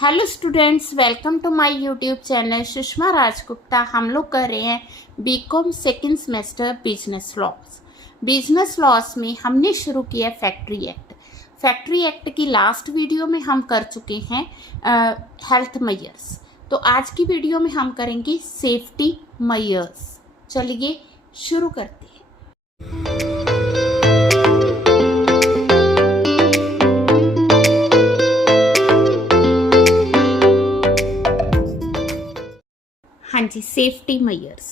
Hello students, welcome to my YouTube channel Sushma Rajgupta. हम लोग कर रहे हैं BCom second semester business laws. Business laws में हमने शुरू किया फैक्ट्री एक्ट। फैक्ट्री एक्ट की लास्ट वीडियो में हम कर चुके हैं हेल्थ मेजर्स। तो आज की वीडियो में हम करेंगे सेफ्टी मेजर्स। चलिए शुरू करते हैं। हाँ जी, सेफ्टी मेजर्स।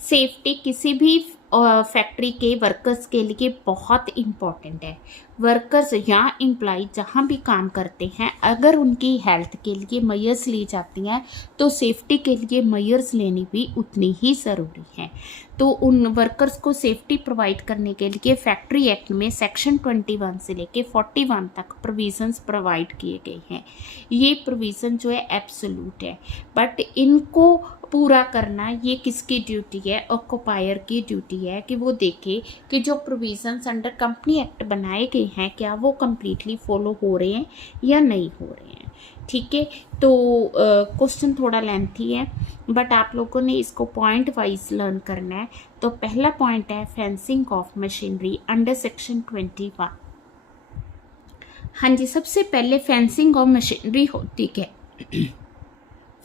सेफ्टी किसी भी फैक्ट्री के वर्कर्स के लिए बहुत इम्पॉर्टेंट है। वर्कर्स या एम्प्लॉय जहाँ भी काम करते हैं, अगर उनकी हेल्थ के लिए मेजर्स ली जाती हैं तो सेफ्टी के लिए मेजर्स लेनी भी उतनी ही ज़रूरी है। तो उन वर्कर्स को सेफ्टी प्रोवाइड करने के लिए फैक्ट्री एक्ट में सेक्शन 21 से लेके 41 तक प्रोविजंस प्रोवाइड किए गए हैं। ये प्रोविज़न जो है एब्सोल्यूट है, बट इनको पूरा करना ये किसकी ड्यूटी है? ऑक्यूपायर की ड्यूटी है कि वो देखे कि जो प्रोविजंस अंडर कंपनी एक्ट बनाए गए हैं क्या वो कम्प्लीटली फॉलो हो रहे हैं या नहीं हो रहे हैं। ठीक है, तो क्वेश्चन थोड़ा लेंथी है, बट आप लोगों ने इसको पॉइंट वाइज लर्न करना है। तो पहला पॉइंट है fencing of machinery under section 21। हाँ जी, सबसे पहले फेंसिंग ऑफ मशीनरी होती है।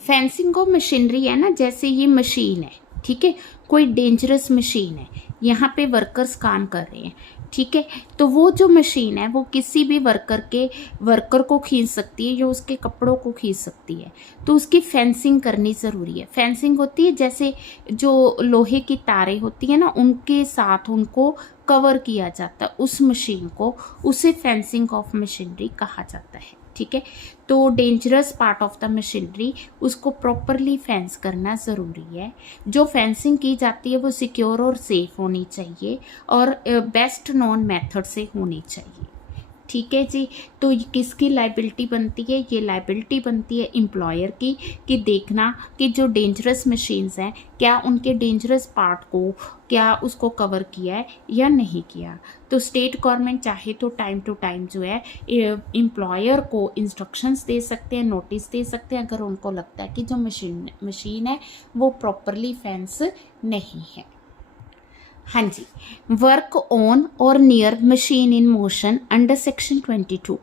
फेंसिंग ऑफ मशीनरी है ना, जैसे ये मशीन है, ठीक है, कोई डेंजरस मशीन है, यहाँ पे वर्कर्स काम कर रहे हैं, ठीक है, तो वो जो मशीन है वो किसी भी वर्कर को खींच सकती है या उसके कपड़ों को खींच सकती है। तो उसकी फेंसिंग करनी ज़रूरी है। फेंसिंग होती है जैसे जो लोहे की तारें होती है ना, उनके साथ उनको कवर किया जाता है उस मशीन को, उसे फेंसिंग ऑफ मशीनरी कहा जाता है। ठीक है, तो dangerous part of the machinery उसको प्रॉपरली फेंस करना ज़रूरी है। जो फेंसिंग की जाती है वो सिक्योर और सेफ होनी चाहिए और बेस्ट नॉन मेथड से होनी चाहिए। ठीक है जी, तो किसकी लाइबिलिटी बनती है? ये लाइबिलिटी बनती है एम्प्लॉयर की, कि देखना कि जो डेंजरस मशीन्स हैं क्या उनके डेंजरस पार्ट को क्या उसको कवर किया है या नहीं किया। तो स्टेट गवर्नमेंट चाहे तो टाइम टू टाइम जो है एम्प्लॉयर को इंस्ट्रक्शंस दे सकते हैं, नोटिस दे सकते हैं, अगर उनको लगता है कि जो मशीन है वो प्रॉपरली फेंस नहीं है। हाँ जी, वर्क ऑन और near machine in motion under section 22।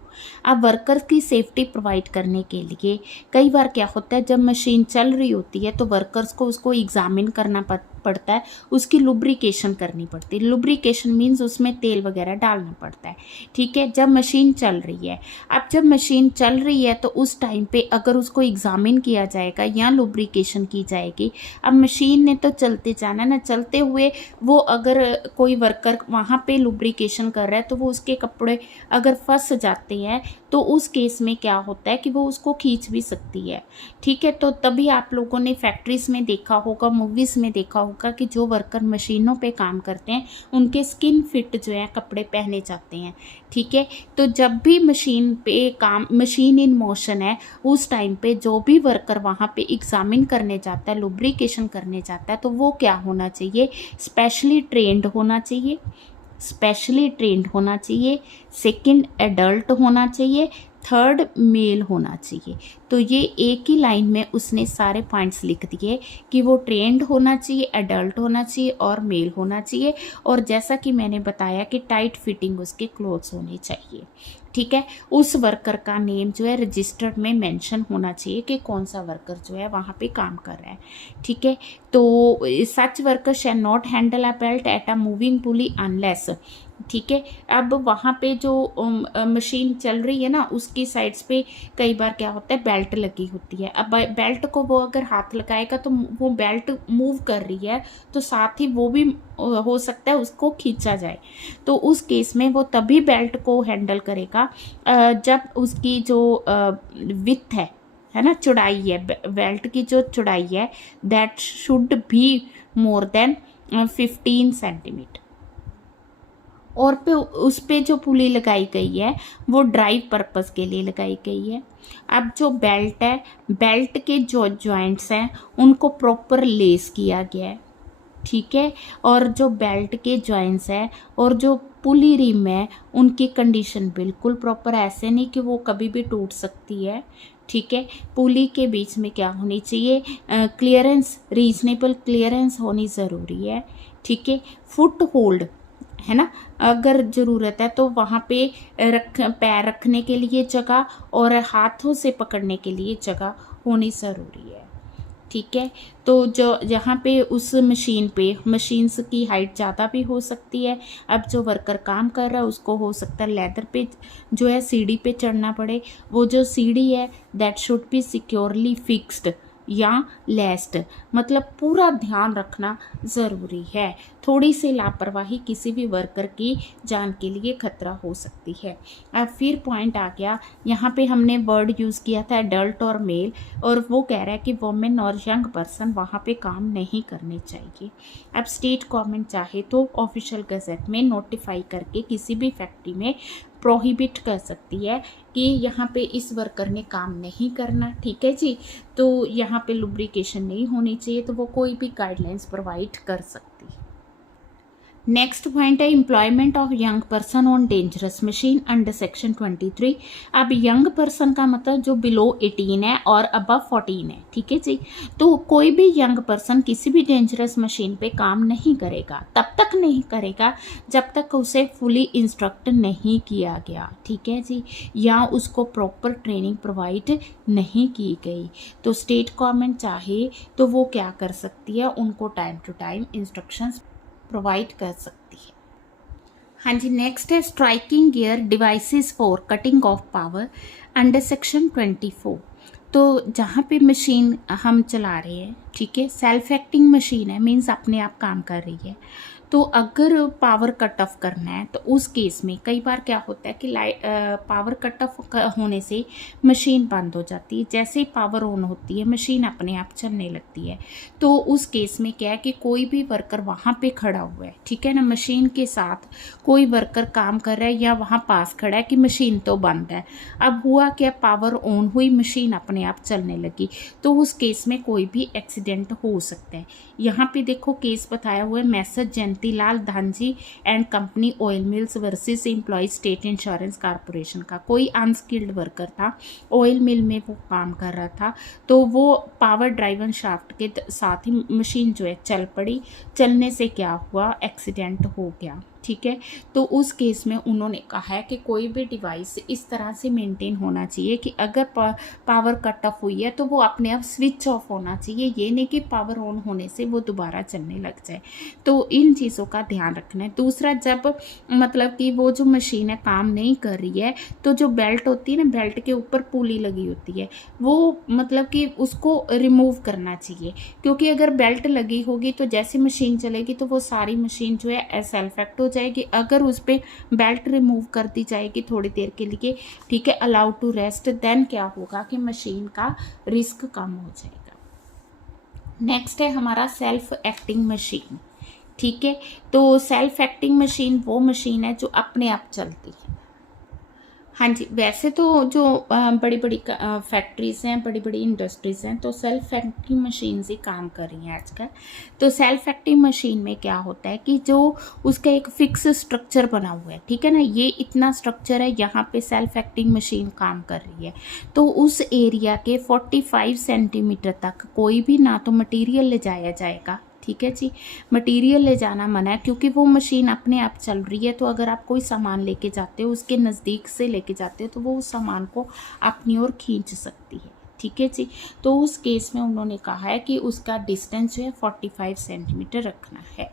अब वर्कर की सेफ्टी प्रोवाइड करने के लिए कई बार क्या होता है, जब मशीन चल रही होती है तो वर्कर्स को उसको एग्जामिन करना पड़ता है, उसकी लुब्रिकेशन करनी पड़ती है। लुब्रिकेशन मीन्स उसमें तेल वगैरह डालना पड़ता है। ठीक है, जब मशीन चल रही है, अब जब मशीन चल रही है तो उस टाइम पे अगर उसको एग्जामिन किया जाएगा या लुब्रिकेशन की जाएगी। अब मशीन ने तो चलते जाना ना, चलते हुए वो अगर कोई वर्कर वहाँ पे लुब्रिकेशन कर रहा है तो वो उसके कपड़े अगर फंस जाते हैं तो उस केस में क्या होता है कि वो उसको खींच भी सकती है। ठीक है, तो तभी आप लोगों ने फैक्ट्रीज में देखा होगा, मूवीज़ में देखा होगा कि जो वर्कर मशीनों पे काम करते हैं उनके स्किन फिट जो है कपड़े पहने जाते हैं। ठीक है, तो जब भी मशीन पे काम, मशीन इन मोशन है, उस टाइम पे जो भी वर्कर वहाँ पे एग्जामिन करने जाता है, लुब्रिकेशन करने जाता है, तो वो क्या होना चाहिए? स्पेशली ट्रेंड होना चाहिए, सेकंड एडल्ट होना चाहिए, थर्ड मेल होना चाहिए। तो ये एक ही लाइन में उसने सारे पॉइंट्स लिख दिए कि वो ट्रेंड होना चाहिए, एडल्ट होना चाहिए और मेल होना चाहिए। और जैसा कि मैंने बताया कि टाइट फिटिंग उसके क्लोथ्स होने चाहिए। ठीक है, उस वर्कर का नेम जो है रजिस्टर्ड में मेंशन होना चाहिए कि कौन सा वर्कर जो है वहाँ पे काम कर रहा है। ठीक है, तो such worker shall not handle a belt at a moving pulley unless. ठीक है, अब वहाँ पे जो मशीन चल रही है ना, उसकी साइड्स पे कई बार क्या होता है, बेल्ट लगी होती है। अब बेल्ट को वो अगर हाथ लगाएगा तो वो बेल्ट मूव कर रही है, तो साथ ही वो भी हो सकता है उसको खींचा जाए। तो उस केस में वो तभी बेल्ट को हैंडल करेगा जब उसकी जो विड्थ है ना, चौड़ाई है, बेल्ट की जो चौड़ाई है, that should be more than 15 centimetre. और पे उस पे जो पुली लगाई गई है वो ड्राइव पर्पस के लिए लगाई गई है। अब जो बेल्ट है, बेल्ट के जो जॉइंट्स हैं उनको प्रॉपर लेस किया गया है। ठीक है, और जो बेल्ट के जॉइंट्स हैं और जो पुली रिम है उनकी कंडीशन बिल्कुल प्रॉपर, ऐसे नहीं कि वो कभी भी टूट सकती है। ठीक है। पुली के बीच में क्या होनी चाहिए, क्लियरेंस, रीजनेबल क्लियरेंस होनी ज़रूरी है, ठीक है। फुट होल्ड है ना, अगर ज़रूरत है तो वहाँ पे पैर रखने के लिए जगह और हाथों से पकड़ने के लिए जगह होनी ज़रूरी है, ठीक है। तो जो जहाँ पे उस मशीन पे मशीन्स की हाइट ज़्यादा भी हो सकती है। अब जो वर्कर काम कर रहा है उसको हो सकता है लेदर पे जो है सीढ़ी पे चढ़ना पड़े, वो जो सीढ़ी है that should be securely fixed या लेस्ड, मतलब पूरा ध्यान रखना ज़रूरी है। थोड़ी सी लापरवाही किसी भी वर्कर की जान के लिए खतरा हो सकती है। अब फिर पॉइंट आ गया, यहाँ पे हमने वर्ड यूज़ किया था एडल्ट और मेल, और वो कह रहा है कि वोमेन और यंग पर्सन वहाँ पे काम नहीं करने चाहिए। अब स्टेट गवर्नमेंट चाहे तो ऑफिशियल गज़ेट में नोटिफाई करके किसी भी फैक्ट्री में प्रोहिबिट कर सकती है कि यहाँ पे इस वर्कर ने काम नहीं करना, ठीक है जी। तो यहाँ पे लुब्रिकेशन नहीं होनी चाहिए, तो वो कोई भी गाइडलाइंस प्रोवाइड कर सकती है। नेक्स्ट पॉइंट है employment of young person on dangerous machine under section 23। अब यंग पर्सन का मतलब जो बिलो 18 है और अबव 14 है, ठीक है जी। तो कोई भी यंग पर्सन किसी भी डेंजरस मशीन पे काम नहीं करेगा, तब तक नहीं करेगा जब तक उसे फुली इंस्ट्रक्ट नहीं किया गया, ठीक है जी, या उसको प्रॉपर ट्रेनिंग प्रोवाइड नहीं की गई। तो स्टेट गवर्नमेंट चाहे तो वो क्या कर सकती है, उनको time to time instructions provide कर सकती है। हाँ जी, नेक्स्ट है striking gear devices for cutting off power under section 24। तो जहाँ पे मशीन हम चला रहे हैं, ठीक है, सेल्फ एक्टिंग मशीन है, मीन्स अपने आप काम कर रही है। तो अगर पावर कट ऑफ करना है तो उस केस में कई बार क्या होता है कि पावर कट ऑफ होने से मशीन बंद हो जाती है, जैसे ही पावर ऑन होती है मशीन अपने आप चलने लगती है। तो उस केस में क्या है कि कोई भी वर्कर वहाँ पे खड़ा हुआ है, ठीक है ना, मशीन के साथ कोई वर्कर काम कर रहा है या वहाँ पास खड़ा है कि मशीन तो बंद है। अब हुआ क्या, पावर ऑन हुई, मशीन अपने आप चलने लगी, तो उस केस में कोई भी एक्सीडेंट हो सकता है। यहाँ पे देखो केस बताया हुआ है, messrs Jayantilal Dhanji and company oil mills versus employ state insurance corporation का। कोई अनस्किल्ड वर्कर था, ऑयल मिल में वो काम कर रहा था, तो वो पावर ड्राइवन शाफ्ट के साथ ही मशीन जो है चल पड़ी, चलने से क्या हुआ, एक्सीडेंट हो गया, ठीक है। तो उस केस में उन्होंने कहा है कि कोई भी डिवाइस इस तरह से मेंटेन होना चाहिए कि अगर पावर कट ऑफ हुई है तो वो अपने आप स्विच ऑफ होना चाहिए, ये नहीं कि पावर ऑन होने से वो दोबारा चलने लग जाए। तो इन चीज़ों का ध्यान रखना है। दूसरा, जब मतलब कि वो जो मशीन है काम नहीं कर रही है तो जो बेल्ट होती है ना, बेल्ट के ऊपर पुली लगी होती है, वो मतलब कि उसको रिमूव करना चाहिए, क्योंकि अगर बेल्ट लगी होगी तो जैसे मशीन चलेगी तो वो सारी मशीन जो है सेल्फ एक्ट हो जाएगी। अगर उस पर बेल्ट रिमूव कर दी जाएगी थोड़ी देर के लिए, ठीक है, अलाउ टू रेस्ट, देन क्या होगा कि मशीन का रिस्क कम हो जाएगा। नेक्स्ट है हमारा सेल्फ एक्टिंग मशीन, ठीक है। तो सेल्फ एक्टिंग मशीन वो मशीन है जो अपने आप चलती है। हाँ जी, वैसे तो जो बड़ी बड़ी फैक्ट्रीज हैं, बड़ी बड़ी इंडस्ट्रीज हैं, तो सेल्फ एक्टिंग मशीन से काम कर रही हैं आजकल। तो सेल्फ एक्टिंग मशीन में क्या होता है कि जो उसका एक फिक्स स्ट्रक्चर बना हुआ है, ठीक है ना, ये इतना स्ट्रक्चर है, यहाँ पे सेल्फ एक्टिंग मशीन काम कर रही है। तो उस एरिया के 45 सेंटीमीटर तक कोई भी ना तो मटीरियल ले जाया जाएगा, ठीक है जी, मटेरियल ले जाना मना है, क्योंकि वो मशीन अपने आप चल रही है। तो अगर आप कोई सामान लेके जाते हो, उसके नज़दीक से लेके जाते हो, तो वो उस सामान को अपनी ओर खींच सकती है, ठीक है जी। तो उस केस में उन्होंने कहा है कि उसका डिस्टेंस जो है 45 सेंटीमीटर रखना है,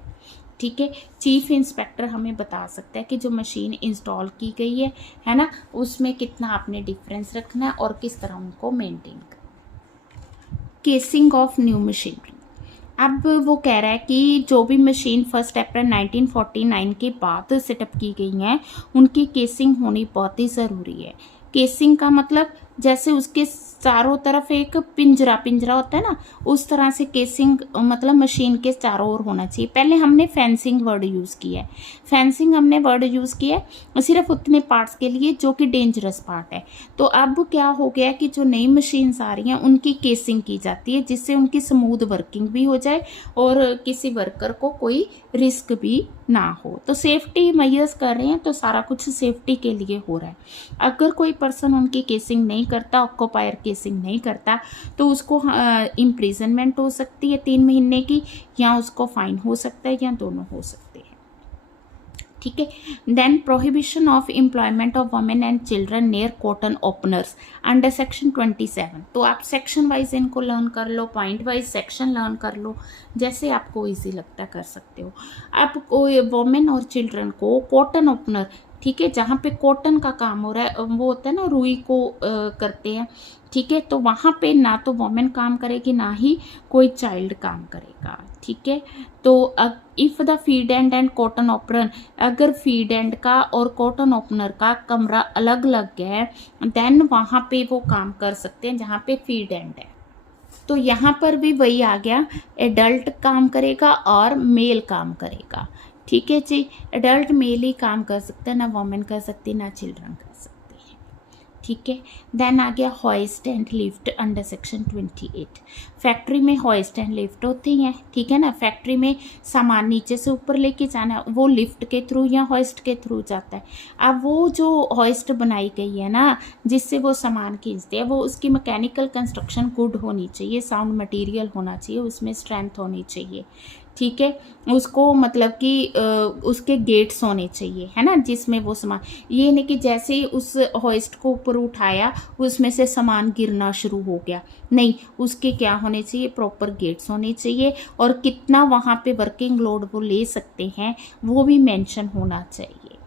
ठीक है। चीफ इंस्पेक्टर हमें बता सकता है कि जो मशीन इंस्टॉल की गई है ना, उसमें कितना आपने डिफरेंस रखना है और किस तरह उनको मेंटेन करना। Casing of new machinery. अब वो कह रहा है कि जो भी मशीन 1 अप्रैल 1949 के बाद सेटअप की गई हैं, उनकी केसिंग होनी बहुत ही ज़रूरी है। केसिंग का मतलब जैसे उसके चारों तरफ एक पिंजरा होता है ना, उस तरह से केसिंग मतलब मशीन के चारों ओर होना चाहिए। पहले हमने फेंसिंग वर्ड यूज़ किया है, फेंसिंग हमने वर्ड यूज़ किया है सिर्फ उतने पार्ट्स के लिए जो कि डेंजरस पार्ट है। तो अब क्या हो गया कि जो नई मशीन्स आ रही हैं उनकी केसिंग की जाती है, जिससे उनकी स्मूथ वर्किंग भी हो जाए और किसी वर्कर को कोई रिस्क भी ना हो। तो सेफ्टी मेजर्स कर रहे हैं तो सारा कुछ सेफ्टी के लिए हो रहा है। अगर कोई पर्सन उनकी केसिंग नहीं करता, ऑक्यूपायर केसिंग नहीं करता, तो उसको इम्प्रिजनमेंट हो सकती है 3 महीने की, या उसको फाइन हो सकता है, या दोनों हो सकते हैं। ठीक है। Then prohibition of employment of women and children near cotton openers under section 27। तो आप सेक्शन वाइज इनको लर्न कर लो, पॉइंट वाइज सेक्शन लर्न कर लो, जैसे आपको इजी लगता कर सकते हो। आप कोई वुमेन और चिल्ड्रन को कॉटन ओपनर, ठीक है, जहाँ पे कॉटन का काम हो रहा है, वो होता है ना रुई को करते हैं, ठीक है, तो वहाँ पे ना तो वुमेन काम करेगी ना ही कोई चाइल्ड काम करेगा। ठीक है। तो if the feed and cotton opener, अगर फीड एंड का और कॉटन ओपनर का कमरा अलग अलग है, देन वहाँ पे वो काम कर सकते हैं जहाँ पे फीड एंड है। तो यहाँ पर भी वही आ गया, एडल्ट काम करेगा और मेल काम करेगा। ठीक है जी, एडल्ट मेल ही काम कर सकता है, ना वुमेन कर सकती, ना चिल्ड्रन कर सकते हैं। ठीक है। देन आ गया hoist and lift under section 28। Factory में हॉइस्ट एंड लिफ्ट होती हैं, ठीक है ना। फैक्ट्री में सामान नीचे से ऊपर लेके जाना, वो लिफ्ट के थ्रू या हॉइस्ट के थ्रू जाता है। अब वो जो हॉइस्ट बनाई गई है ना, जिससे वो सामान खींचते हैं, वो उसकी मैकेनिकल कंस्ट्रक्शन गुड होनी चाहिए, साउंड मटेरियल होना चाहिए, उसमें स्ट्रेंथ होनी चाहिए। ठीक है। उसको मतलब कि उसके गेट्स होने चाहिए, है ना, जिसमें वो सामान, ये नहीं कि जैसे ही उस हॉइस्ट को ऊपर उठाया उसमें से सामान गिरना शुरू हो गया, नहीं, उसके क्या होने चाहिए, प्रॉपर गेट्स होने चाहिए, और कितना वहाँ पे वर्किंग लोड वो ले सकते हैं वो भी मेंशन होना चाहिए।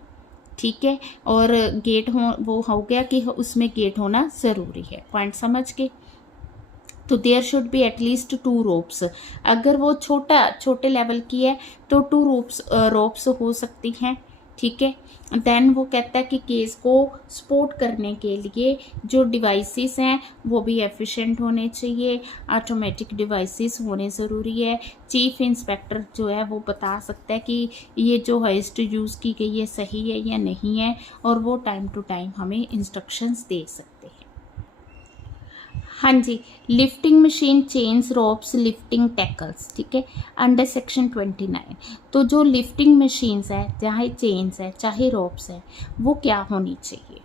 ठीक है। और गेट वो हो गया कि उसमें गेट होना ज़रूरी है। पॉइंट समझ के। तो there should be at least 2 ropes. अगर वो छोटे लेवल की है तो 2 रोप्स हो सकती हैं। ठीक है। देन वो कहता है कि केस को सपोर्ट करने के लिए जो डिवाइसेस हैं वो भी एफिशिएंट होने चाहिए, ऑटोमेटिक डिवाइसेस होने ज़रूरी है। चीफ इंस्पेक्टर जो है वो बता सकता है कि ये जो हॉइस्ट यूज़ की गई है सही है या नहीं है, और वो टाइम टू टाइम हमें इंस्ट्रक्शंस दे सकते हैं। हाँ जी, lifting machine, chains, ropes, lifting tackles, ठीक है, अंडर सेक्शन 29। तो जो लिफ्टिंग मशीन्स है, चाहे चेन्स है चाहे रोप्स है, वो क्या होनी चाहिए?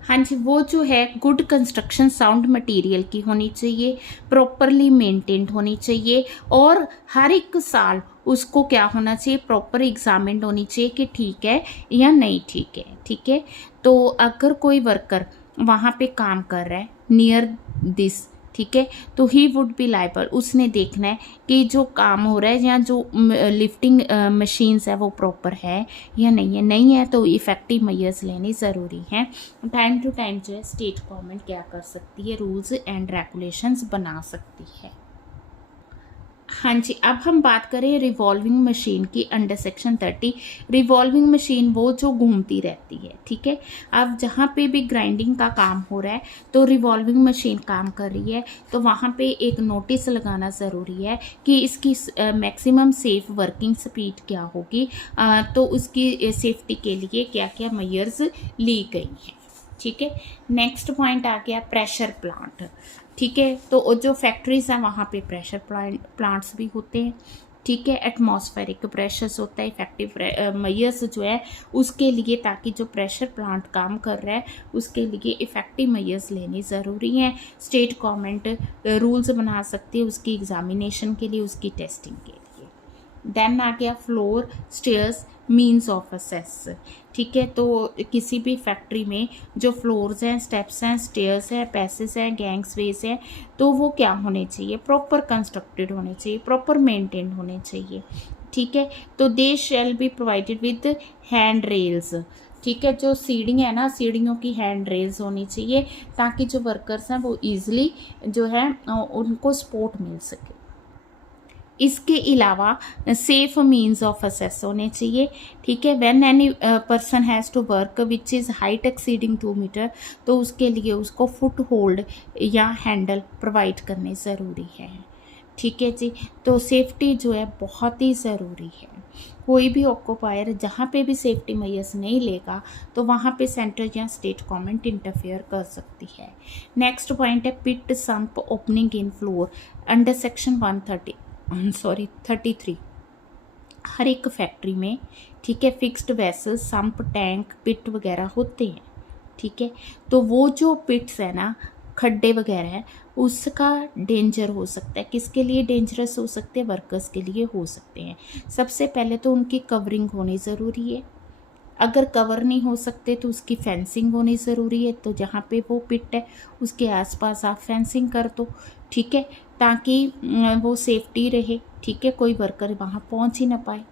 हाँ जी, वो जो है गुड कंस्ट्रक्शन साउंड मटेरियल की होनी चाहिए, प्रॉपरली मेंटेन्ड होनी चाहिए, और हर एक साल उसको क्या होना चाहिए, प्रॉपर एग्जामिन्ड होनी चाहिए कि ठीक है या नहीं ठीक है। ठीक है। तो अगर कोई वर्कर वहाँ पे काम कर रहा है नियर दिस, ठीक है, तो ही वुड बी लाइबल, उसने देखना है कि जो काम हो रहा है या जो लिफ्टिंग मशीन्स है वो प्रॉपर है या नहीं है तो इफेक्टिव मेजर्स लेने ज़रूरी हैं। टाइम टू टाइम जो है स्टेट गवर्नमेंट क्या कर सकती है, रूल्स एंड रेगुलेशंस बना सकती है। हाँ जी, अब हम बात करें रिवॉल्विंग मशीन की अंडर सेक्शन 30। रिवॉल्विंग मशीन वो जो घूमती रहती है, ठीक है। अब जहाँ पे भी ग्राइंडिंग का काम हो रहा है तो रिवॉल्विंग मशीन काम कर रही है, तो वहाँ पे एक नोटिस लगाना ज़रूरी है कि इसकी मैक्सिमम सेफ वर्किंग स्पीड क्या होगी, तो उसकी सेफ्टी के लिए क्या क्या मेजर्स ली गई हैं। ठीक है। नेक्स्ट पॉइंट आ गया प्रेशर प्लांट। ठीक है। तो जो फैक्ट्रीज हैं वहाँ पे प्रेशर प्लांट्स भी होते हैं। ठीक है। एटमॉस्फेरिक प्रेशर्स होता है, इफेक्टिव मेजर्स जो है उसके लिए, ताकि जो प्रेशर प्लांट काम कर रहा है उसके लिए इफेक्टिव मेजर्स लेने ज़रूरी हैं। स्टेट गवर्नमेंट रूल्स बना सकती है उसकी एग्जामिनेशन के लिए, उसकी टेस्टिंग के लिए। देन आ गया floor, stairs, means of assess. ठीक है। तो किसी भी फैक्ट्री में जो फ्लोर्स हैं, स्टेप्स हैं, स्टेयर्स हैं, पैसेज हैं, गैंग्सवेज हैं, तो वो क्या होने चाहिए, प्रॉपर कंस्ट्रक्टेड होने चाहिए, प्रॉपर मेंटेन्ड होने चाहिए। ठीक है। तो they shall be provided with hand rails. ठीक है। जो सीढ़ी है ना, सीढ़ियों की हैंड रेल्स होनी चाहिए, ताकि जो वर्कर्स हैं वो ईजिली जो है उनको सपोर्ट मिल सके। इसके अलावा सेफ मीन्स ऑफ असेस होने चाहिए। ठीक है। When any person has to work which is height exceeding 2 metre, तो उसके लिए उसको फुट होल्ड या हैंडल प्रोवाइड करने ज़रूरी है। ठीक है जी। तो सेफ्टी जो है बहुत ही ज़रूरी है। कोई भी ऑक्यूपायर जहाँ पे भी सेफ्टी मेजर्स नहीं लेगा तो वहाँ पे सेंट्रल या स्टेट गवर्नमेंट इंटरफेयर कर सकती है। नेक्स्ट पॉइंट है pit sump opening in floor under section 33। हर एक फैक्ट्री में, ठीक है, fixed vessel, sump, tank, pit वगैरह होते हैं, ठीक है। तो वो जो पिट्स है ना, खड्डे वगैरह है, उसका डेंजर हो सकता है। किसके लिए डेंजरस हो सकते हैं? वर्कर्स के लिए हो सकते हैं। सबसे पहले तो उनकी कवरिंग होनी ज़रूरी है। अगर कवर नहीं हो सकते तो उसकी फेंसिंग होनी ज़रूरी है। तो जहाँ पे वो पिट है उसके आसपास आप फेंसिंग कर दो, ठीक है, ताकि वो सेफ्टी रहे, ठीक है, कोई वर्कर वहाँ पहुँच ही ना पाए,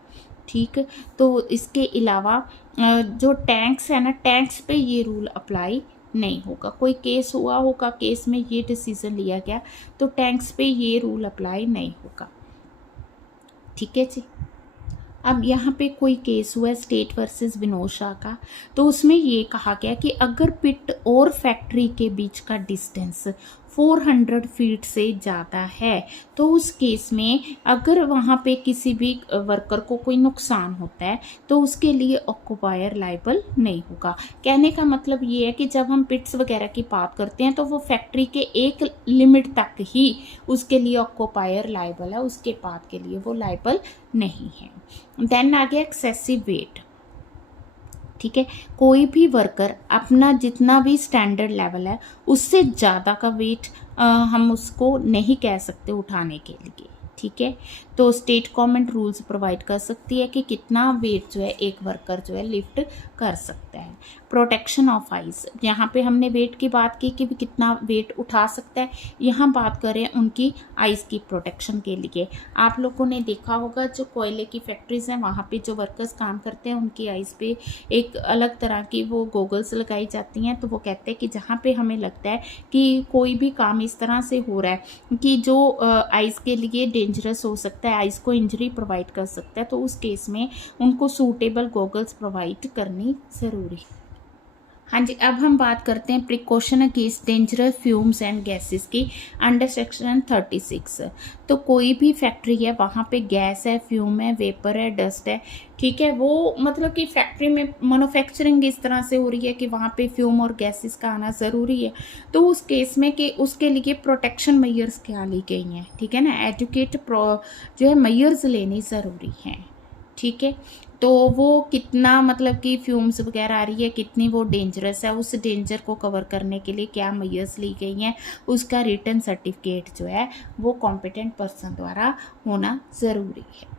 ठीक। तो इसके अलावा जो टैंक्स है ना, टैंक्स पे ये रूल अप्लाई नहीं होगा। कोई केस हुआ होगा, केस में ये डिसीज़न लिया गया, तो टैंक्स पे ये रूल अप्लाई नहीं होगा, ठीक है जी। अब यहाँ पे कोई केस हुआ है स्टेट वर्सेस विनोद शाह का, तो उसमें ये कहा गया कि अगर पिट और फैक्ट्री के बीच का डिस्टेंस 400 फीट से ज़्यादा है, तो उस केस में अगर वहाँ पे किसी भी वर्कर को कोई नुकसान होता है तो उसके लिए ऑक्यूपायर लाइबल नहीं होगा। कहने का मतलब ये है कि जब हम पिट्स वगैरह की बात करते हैं तो वो फैक्ट्री के एक लिमिट तक ही उसके लिए ऑक्यूपायर लाइबल है, उसके बाद के लिए वो लाइबल नहीं है। देन आ गया एक्सेसिव वेट, ठीक है। कोई भी वर्कर अपना जितना भी स्टैंडर्ड लेवल है उससे ज़्यादा का वेट हम उसको नहीं कह सकते उठाने के लिए, ठीक है। तो स्टेट गवर्नमेंट रूल्स प्रोवाइड कर सकती है कि कितना वेट जो है एक वर्कर जो है लिफ्ट कर सकता है। प्रोटेक्शन ऑफ आइज, यहाँ पे हमने वेट की बात की कि कितना वेट उठा सकता है, यहाँ बात करें उनकी आइज़ की प्रोटेक्शन के लिए। आप लोगों ने देखा होगा जो कोयले की फैक्ट्रीज हैं वहाँ पे जो वर्कर्स काम करते हैं उनकी आइज़ पे एक अलग तरह की वो गोगल्स लगाई जाती हैं। तो वो कहते हैं कि जहाँ पे हमें लगता है कि कोई भी काम इस तरह से हो रहा है कि जो आइज़ के लिए डेंजरस हो सकता है, आइज़ को इंजरी प्रोवाइड कर सकता है, तो उस केस में उनको सूटेबल गोगल्स प्रोवाइड करनी ज़रूरी है। हाँ जी, अब हम बात करते हैं precaution against dangerous fumes and gases की अंडर सेक्शन 36। तो कोई भी फैक्ट्री है वहाँ पे गैस है, फ्यूम है, वेपर है, डस्ट है, ठीक है, वो मतलब कि फैक्ट्री में मैन्युफैक्चरिंग इस तरह से हो रही है कि वहाँ पे फ्यूम और गैसेस का आना ज़रूरी है। तो उस केस में कि उसके लिए प्रोटेक्शन मेजर्स क्या ली गई हैं, ठीक है ना, एजुकेट जो है मेजर्स लेनी ज़रूरी हैं, ठीक है। तो वो कितना मतलब कि फ्यूम्स वगैरह आ रही है, कितनी वो डेंजरस है, उस डेंजर को कवर करने के लिए क्या मेजर्स ली गई हैं, उसका रिटन सर्टिफिकेट जो है वो कॉम्पिटेंट पर्सन द्वारा होना ज़रूरी है।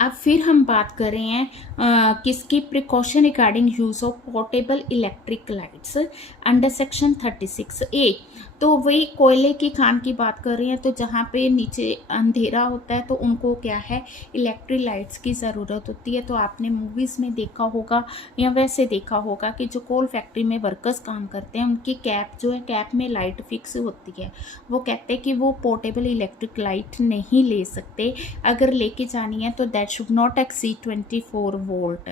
अब फिर हम बात कर रहे हैं किसकी, precaution regarding use of portable electric lights under section 36A। तो वही कोयले की खान की बात कर रहे हैं, तो जहाँ पे नीचे अंधेरा होता है तो उनको क्या है, इलेक्ट्रिक लाइट्स की ज़रूरत होती है। तो आपने मूवीज़ में देखा होगा या वैसे देखा होगा कि जो कोल फैक्ट्री में वर्कर्स काम करते हैं उनकी कैप जो है, कैप में लाइट फिक्स होती है। वो कहते हैं कि वो पोर्टेबल इलेक्ट्रिक लाइट नहीं ले सकते, अगर लेके जानी है तो that should not exceed 24 volt,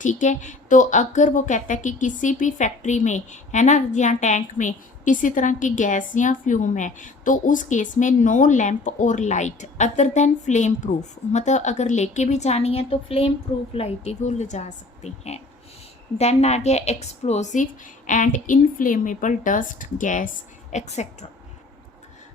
ठीक है। तो अगर वो कहता है कि किसी भी फैक्ट्री में है ना या टैंक में किसी तरह की गैस या फ्यूम है, तो उस केस में नो लैंप और light other than flame proof, मतलब अगर लेके भी जानी है तो फ्लेम प्रूफ लाइट ही वो ले जा सकते हैं। देन आ गया explosive and inflammable dust gas etcetera.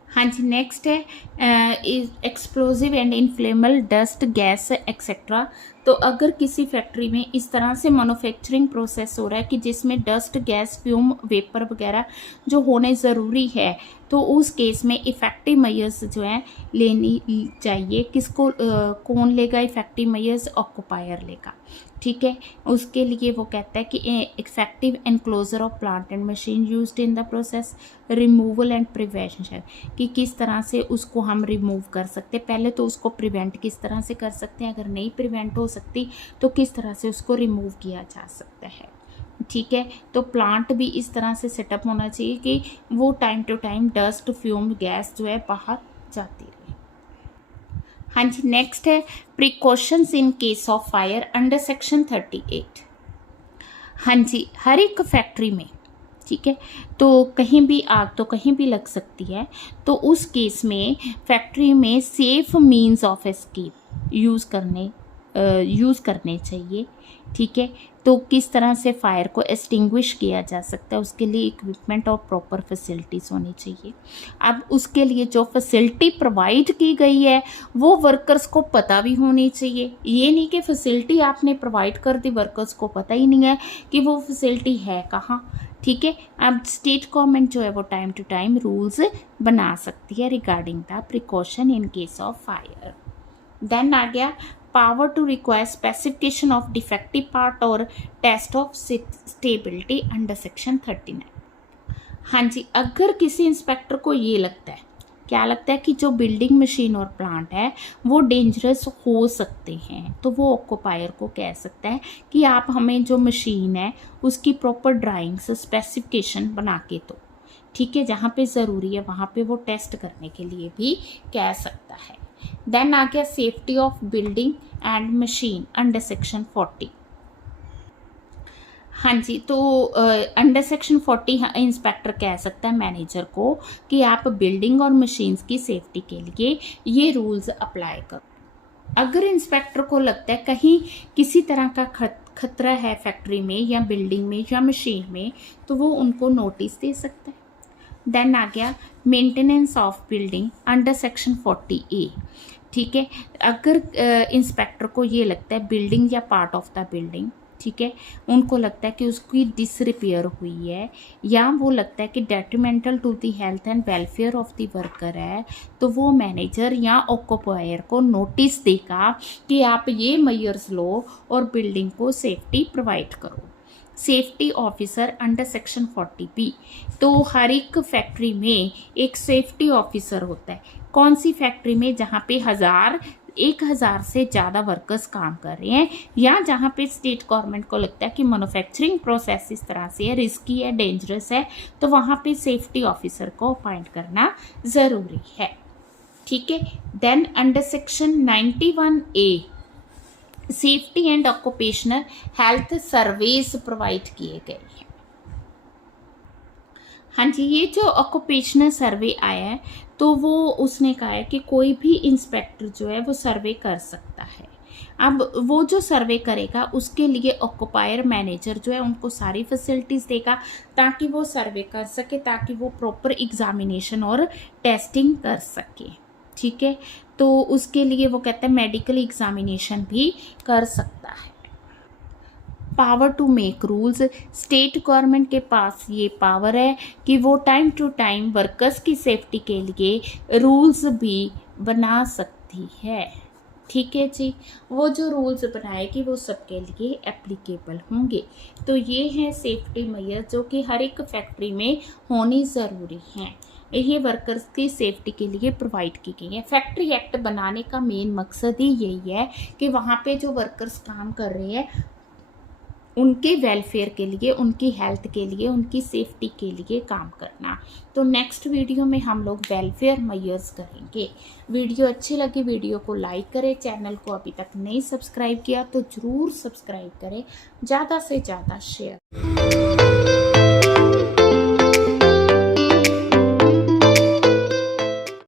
हाँ जी, नेक्स्ट है explosive and inflammable dust gas etcetera. तो अगर किसी फैक्ट्री में इस तरह से मैन्युफैक्चरिंग प्रोसेस हो रहा है कि जिसमें डस्ट, गैस, फ्यूम, वेपर वगैरह जो होने ज़रूरी है, तो उस केस में इफ़ेक्टिव मेजर्स जो है लेनी चाहिए। किसको कौन लेगा इफ़ेक्टिव मेजर्स? ऑक्यूपायर लेगा, ठीक है। उसके लिए वो कहता है कि effective enclosure of plant and machine used in the process, removal and prevention, कि किस तरह से उसको हम रिमूव कर सकते हैं। पहले तो उसको प्रिवेंट किस तरह से कर सकते हैं, अगर नहीं प्रिवेंट हो सकती तो किस तरह से उसको रिमूव किया जा सकता है, ठीक है। तो प्लांट भी इस तरह से सेटअप होना चाहिए कि वो time to time dust, fume, gas जो है बाहर जाती रहे। हाँ जी, नेक्स्ट है precautions in case of fire under section 38। हाँ जी, हर एक फैक्ट्री में, ठीक है, तो कहीं भी आग तो कहीं भी लग सकती है, तो उस केस में फैक्ट्री में safe means of escape use करने चाहिए, ठीक है। तो किस तरह से फायर को एक्सटिंग्विश किया जा सकता है, उसके लिए इक्विपमेंट और प्रॉपर फैसिलिटीज़ होनी चाहिए। अब उसके लिए जो फैसिलिटी प्रोवाइड की गई है वो वर्कर्स को पता भी होनी चाहिए। ये नहीं कि फैसिलिटी आपने प्रोवाइड कर दी, वर्कर्स को पता ही नहीं है कि वो फैसिलिटी है कहाँ, ठीक है। अब स्टेट गवर्नमेंट जो है वो टाइम टू टाइम रूल्स बना सकती है regarding the precaution in case of fire. Then आ गया power to require specification of defective part और test of stability under section 39। हाँ जी, अगर किसी इंस्पेक्टर को ये लगता है, क्या लगता है कि जो बिल्डिंग मशीन और प्लांट है वो डेंजरस हो सकते हैं, तो वो ऑक्यूपायर को कह सकता है कि आप हमें जो मशीन है उसकी प्रॉपर ड्राइंग्स स्पेसिफिकेशन बना के दो, ठीक है। जहाँ पे ज़रूरी है वहाँ पे वो टेस्ट करने के लिए भी कह सकता है। देन आ गया safety of building and machine under section 40। हाँ जी, तो अंडर सेक्शन 40 इंस्पेक्टर कह सकता है मैनेजर को कि आप बिल्डिंग और मशीन्स की सेफ्टी के लिए ये रूल्स अप्लाई करो। अगर इंस्पेक्टर को लगता है कहीं किसी तरह का खतरा है फैक्ट्री में या बिल्डिंग में या मशीन में, तो वो उनको नोटिस दे सकता है। देन आ गया maintenance of building under section 40A, ठीक है। अगर इंस्पेक्टर को ये लगता है बिल्डिंग या पार्ट ऑफ द बिल्डिंग, ठीक है, उनको लगता है कि उसकी डिसरिपेयर हुई है या वो लगता है कि detrimental to the health and welfare of the worker है, तो वो मैनेजर या ऑक्यूपायर को नोटिस देगा कि आप ये मेजर्स लो और बिल्डिंग को सेफ्टी प्रोवाइड करो। Safety officer under section 40B, तो हर एक फैक्ट्री में एक सेफ्टी ऑफिसर होता है। कौन सी फैक्ट्री में? जहाँ पे 1000 से ज़्यादा वर्कर्स काम कर रहे हैं या जहाँ पे स्टेट गवर्नमेंट को लगता है कि मैन्युफैक्चरिंग प्रोसेस इस तरह से है, रिस्की है, डेंजरस है, तो वहाँ पे सेफ्टी ऑफिसर को अपॉइंट करना ज़रूरी है, ठीक है। Then under section 91A safety and occupational health surveys provide किए गए हैं। हाँ जी, ये जो ऑक्यूपेशनल सर्वे आया है तो वो उसने कहा है कि कोई भी इंस्पेक्टर जो है वो सर्वे कर सकता है। अब वो जो सर्वे करेगा उसके लिए ऑक्यूपायर मैनेजर जो है उनको सारी फैसिलिटीज़ देगा ताकि वो सर्वे कर सके, ताकि वो प्रॉपर एग्जामिनेशन और टेस्टिंग कर सके, ठीक है। तो उसके लिए वो कहते हैं मेडिकल एग्जामिनेशन भी कर सकता है। Power to make rules, state government के पास ये पावर है कि वो टाइम टू टाइम वर्कर्स की सेफ्टी के लिए रूल्स भी बना सकती है, ठीक है जी। वो जो रूल्स बनाएगी वो सबके लिए एप्लीकेबल होंगे। तो ये हैं सेफ्टी मेजर जो कि हर एक फैक्ट्री में होनी ज़रूरी हैं। ये वर्कर्स की सेफ्टी के लिए प्रोवाइड की गई है। फैक्ट्री एक्ट बनाने का मेन मकसद ही यही है कि वहाँ पे जो वर्कर्स काम कर रहे हैं उनके वेलफेयर के लिए, उनकी हेल्थ के लिए, उनकी सेफ्टी के लिए काम करना। तो नेक्स्ट वीडियो में हम लोग वेलफेयर मेजर्स करेंगे। वीडियो अच्छी लगी वीडियो को लाइक करें, चैनल को अभी तक नहीं सब्सक्राइब किया तो ज़रूर सब्सक्राइब करें, ज़्यादा से ज़्यादा शेयर।